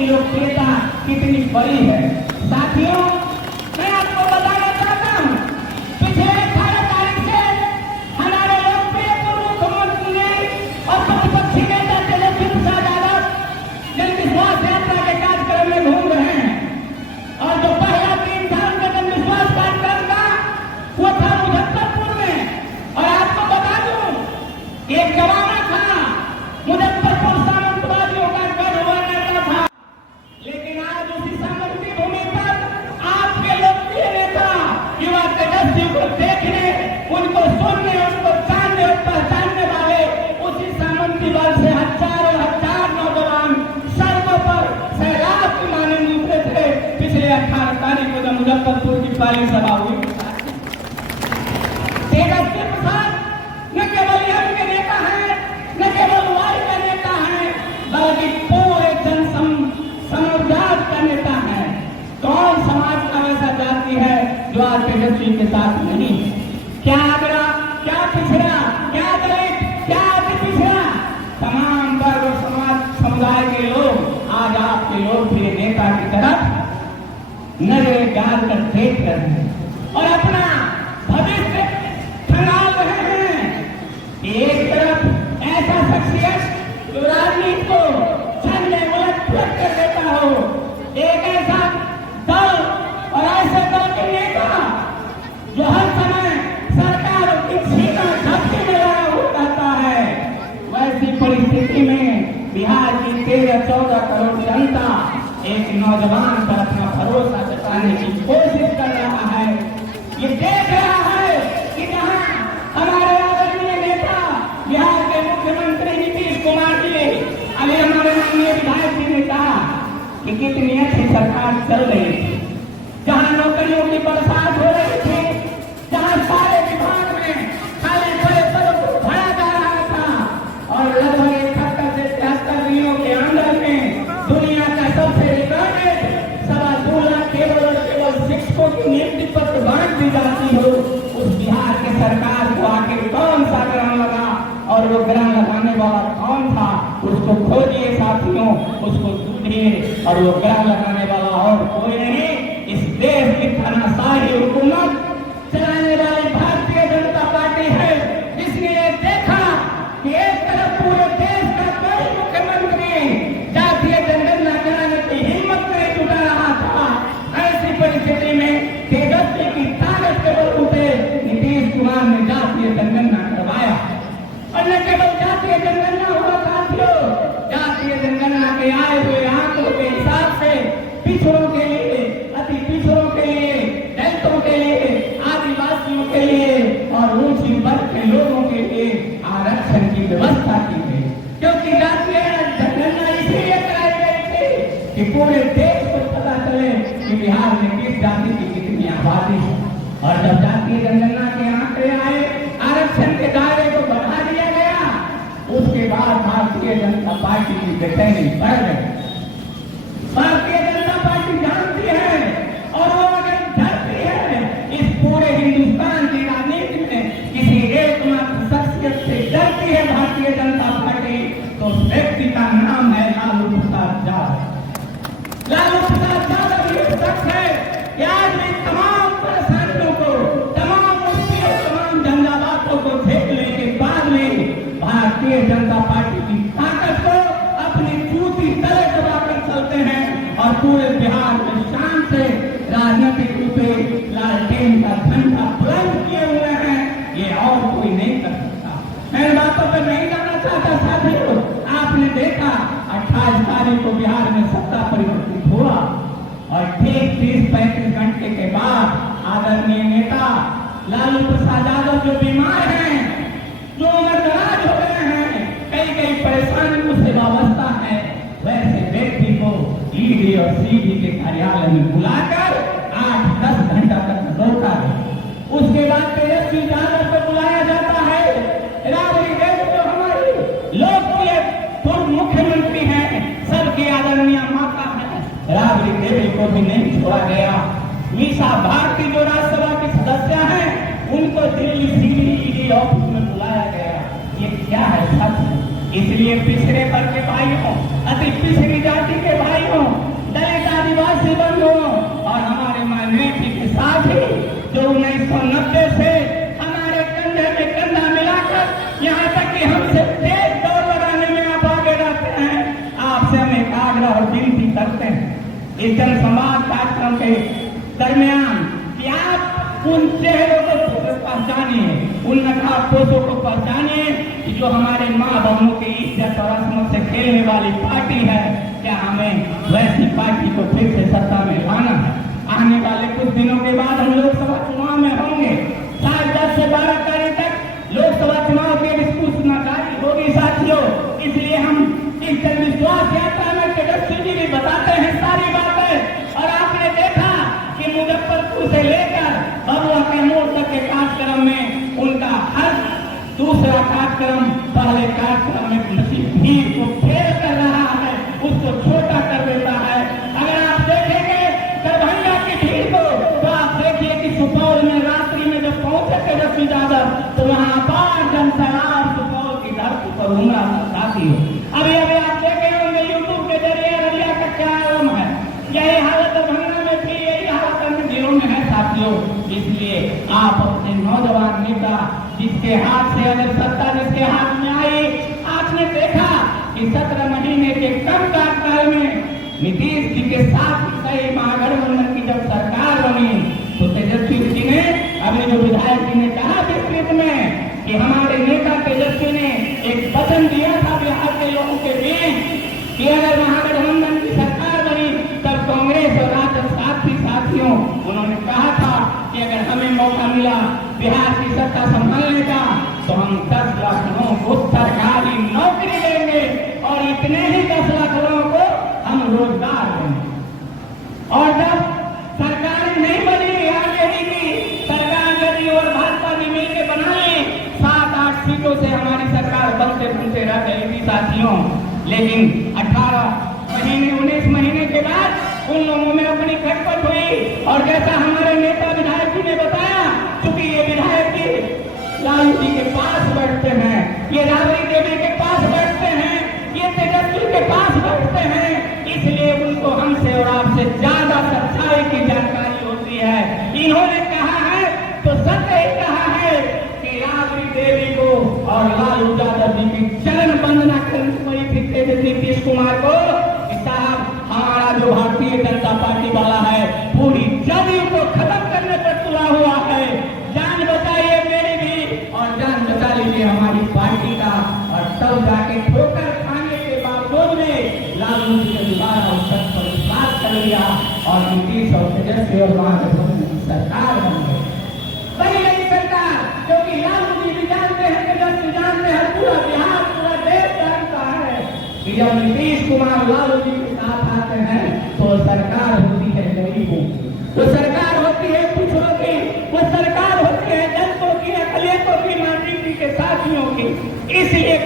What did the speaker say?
उनकी लोकप्रियता कितनी बड़ी है। साथियों, मैं आपको बताना चाहता हूँ, पिछले 18 तारीख से हमारे लोकप्रिय पूर्व मुख्यमंत्री और प्रतिपक्षी नेता तेजस्वी प्रसाद यादव जनविश्वास यात्रा के कार्यक्रम में घूम रहे हैं। और जो पहला 3 साल का जनविश्वास कार्यक्रम था वो था मुजफ्फरपुर में। और आपको बता दूं, एक जमाना था मुजफ्फरपुर सामंतवादियों का गढ़ हुआ करता था, लेकिन आज उसी सामंती भूमि पर आपके लोकप्रिय नेता युवा तेजस्वी को देखने, उनको सुनने, उनको जानने और पहचानने वाले उसी सामंती बल से हजारों हजार नौजवान सड़कों पर सैलाब की माने निकले थे। पिछले 18 तारीख को जब मुजफ्फरपुर की पहली सभा हुई, तेजस्वी प्रसाद न केवल यह के नेता है, न केवल वाई का नेता है, बल्कि पूरे जन समुदाय का नेता है। कौन समाज का वैसा जाति है जो आज तेजस्वी के साथ नहीं है? क्या आगरा, क्या पिछड़ा, क्या दलित, क्या अति पिछड़ा, तमाम वर्ग और समाज समुदाय के लोग आज आपके लोकप्रिय नेता की तरफ नजरें डाल कर देख रहे हैं और अपना भविष्य खंगाल रहे हैं। एक तरफ ऐसा शख्सियत जो राजनीति को छंद में उलट पुलट कर देता हो, एक ऐसा दल और ऐसे दल के नेता जो हर समय सरकार की सीमा झपकी में लगा हुआ रहता है। वैसी परिस्थिति में बिहार की 13-14 करोड़ जनता एक नौजवान पर अपना भरोसा जताने की कोशिश कर रहा है। ये देख रहा है कि जहां हमारे आदरणीय नेता बिहार के मुख्यमंत्री नीतीश कुमार जी, अभी हमारे माननीय विधायक जी ने कहा कि कितनी अच्छी सरकार चल रही थी, जहां नौकरियों की बरसात हो रही थी, जहां सारे विभाग में खाली पड़े पदों को भरा जा रहा था और लगभग 71 से 73 दिनों के अंदर में दुनिया का सबसे रिकॉर्डेड 2.25 लाख केवल शिक्षकों की नियुक्ति पत्र बांट दी जाती हो। उस बिहार के सरकार को आखिर कौन सा ग्रहण लगा और वो ग्रहण लगाने वाला कौन था? उसको खोजिए साथियों, उसको ढूंढिए। और वो ग्रहण लगाने वाला और कोई नहीं, इस देश की तानाशाही हुकूमत चलाने वाली भारतीय जनता पार्टी है, जिसने ये देखा कि एक तरफ पूरे देश का कोई मुख्यमंत्री जातीय जनगणना कराने की हिम्मत नहीं जुटा रहा था। ऐसी परिस्थिति में तेजस्वी की ताकत के बलबूते नीतीश कुमार ने जातीय जनगणना करवाया। और न केवल जातीय जनगणना हुआ साथियों, जातीय जनगणना के आए हुए आंकड़ों के हिसाब से पिछड़ों के लिए, अति पिछड़ों के लिए, दलितों के लिए, आदिवासियों के लिए और ऊंची वर्ग के लोगों के लिए आरक्षण की व्यवस्था की गई। क्योंकि जातीय जनगणना इसलिए कराई गई थी कि पूरे देश को पता चले कि बिहार में किस जाति की कितनी आबादी है। और जब जातीय जनगणना के आंकड़े आए, आरक्षण के दायरे को बढ़ा दिया गया, उसके बाद भारतीय जनता पार्टी की बेचैनी बढ़ गई। भारतीय जनता पार्टी जानती है और वो अगर डरती है इस पूरे हिंदुस्तान की राजनीति में किसी एकमात्र शख्सियत से डरती है भारतीय जनता पार्टी, तो उस व्यक्ति का नाम है लालू प्रसाद यादव। लालू प्रसाद यादव ये शख्स है कि आज भी तमाम परेशानियों को, तमाम मुश्किलों, तमाम झंझावातों को झेलने के बाद में भारतीय जनता पार्टी की ताकत को अपनी जूती तले दबाकर चलते हैं और पूरे बिहार में शान से राजनीतिक रूप से लालटेन का झंडा बुलंद किए हुए हैं। ये और कोई नहीं कर सकता। मैं इन बातों पर नहीं जाना चाहता साथियों। आपने देखा 28 तारीख को बिहार में सत्ता परिवर्तित हुआ और ठीक 30-35 घंटे के बाद आदरणीय नेता लालू प्रसाद यादव जो बीमार हैं, जो उम्रदराज हो गए हैं, कई परेशानियों से वाबस्ता है, वैसे व्यक्ति को ईडी और सीबी के कार्यालय में बुलाकर 8-10 घंटा तक रोका गया। उसके बाद तेजस्वी यादव को बुलाया जाता है। राबड़ी देवी जो हमारी लोकप्रिय पूर्व मुख्यमंत्री हैं, सबकी आदरणीय माता है, राबड़ी देवी को भी नहीं छोड़ा गया। मीसा भारती जो राज्यसभा की सदस्य हैं, उनको दिल्ली सीबीआई ऑफिस में बुलाया गया। ये क्या है सच? इसलिए पिछड़े वर्ग के भाइयों, अति पिछड़ी जाति के भाइयों, करते हैं इस जनसंवाद कार्यक्रम के दरमियान कि आप उन चेहरों को पहचानिए, उन नकाबपोशों को पहचानिए कि जो हमारे माँ बहनों की इज्जत और असमत से खेलने वाली पार्टी है। क्या हमें वैसी पार्टी को फिर से सत्ता में लाना है? आने वाले कुछ दिनों के बाद हम लोकसभा चुनाव में होंगे। शायद 10 से 12 तारीख तक लोकसभा चुनाव की अधिसूचना जारी होगी साथियों। इसलिए हम इस जनविश्वास यात्रा में तेजस्वी जी भी बताते हैं सारी बातें। और आपने देखा कि मुजफ्फरपुर से लेकर बबुआ के मोड़ तक के कार्यक्रम में उनका हर दूसरा कार्यक्रम पहले कार्यक्रम में भीड़ को फेल कर रहा है, उसको छोटा कर देता है। अगर आप देखेंगे दरभंगा की भीड़ को तो आप देखिए कि सुपौल में रात्रि में जब पहुंचे तेजस्वी यादव तो वहां अपार जनसैलाब सुपौल की धरती पर उमड़ा साथी हो। अभी अभी आप देखे होंगे यूट्यूब के जरिए अररिया का क्या आलम है। यही हालत दरभंगा में थी, यही हालत अन्य जिलों में है साथियों। इसलिए आप अपने नौजवान नेता जिसके हाथ से अगर सत्ता जिसके हाथ में आई, आपने देखा कि 17 महीने के कम कार्यकाल में नीतीश जी के साथ कई महागठबंधन की जब सरकार बनी तो तेजस्वी जी ने, अभी जो विधायक जी ने कहा विस्तृत में कि हमारे नेता तेजस्वी ने एक वचन दिया था बिहार के लोगों के बीच कि अगर महागठबंधन की सरकार बनी तब कांग्रेस और राजद साथियों उन्होंने कहा था कि अगर हमें मौका मिला बिहार की सत्ता संभालने का तो हम 10 लाख लोगों को सरकारी नौकरी देंगे और इतने ही 10 लाख लोगों को हम रोजगार देंगे। और जब सरकार नहीं बनी आरजेडी की सरकार, जदयू और भाजपा ने मिलकर बना ली, 7-8 सीटों से हमारी सरकार बनते बनते रह गई थी साथियों। लेकिन 18 महीने 19 महीने के बाद उन लोगों में अपनी खटपट हुई और जैसा हमारे नेता विधायक जी ने बताया, क्योंकि ये विधायक जी लालू जी के पास बैठते हैं, ये राबड़ी देवी के पास बैठते हैं, ये तेजस्वी के पास बैठते हैं, इसलिए उनको हमसे और आपसे ज्यादा सच्चाई की जानकारी होती है। इन्होंने कहा है तो सत्य ही कहा है कि राबड़ी देवी को और लालू यादव जी की चरण वंदना करनी पड़ी थी नीतीश कुमार को। साहब हमारा जो भारतीय जनता पार्टी वाला है पूरी जदयू को खत्म करने पर तुला हुआ है। जान बचाइए मेरी भी और जान बचा लीजिए हमारी पार्टी का। और तब जाके ठोकर खाने के बावजूद में लालू जी ने दोबारा उस पद पर विश्वास कर लिया और नीतीश और तेजस्वी और महागठबंधन की सरकार बन गई। बनी गई सरकार, क्योंकि लालू जी भी जानते हैं, तेजस्वी जानते हैं, पूरा बिहार पूरा देश जानता है कि जब नीतीश कुमार लालू जी के साथ आते हैं तो सरकार होती है गरीबों की, वो सरकार होती है पिछड़ों की, वो सरकार होती है दलितों की, अकलियतों की, माइनॉरिटी के साथियों की। इसलिए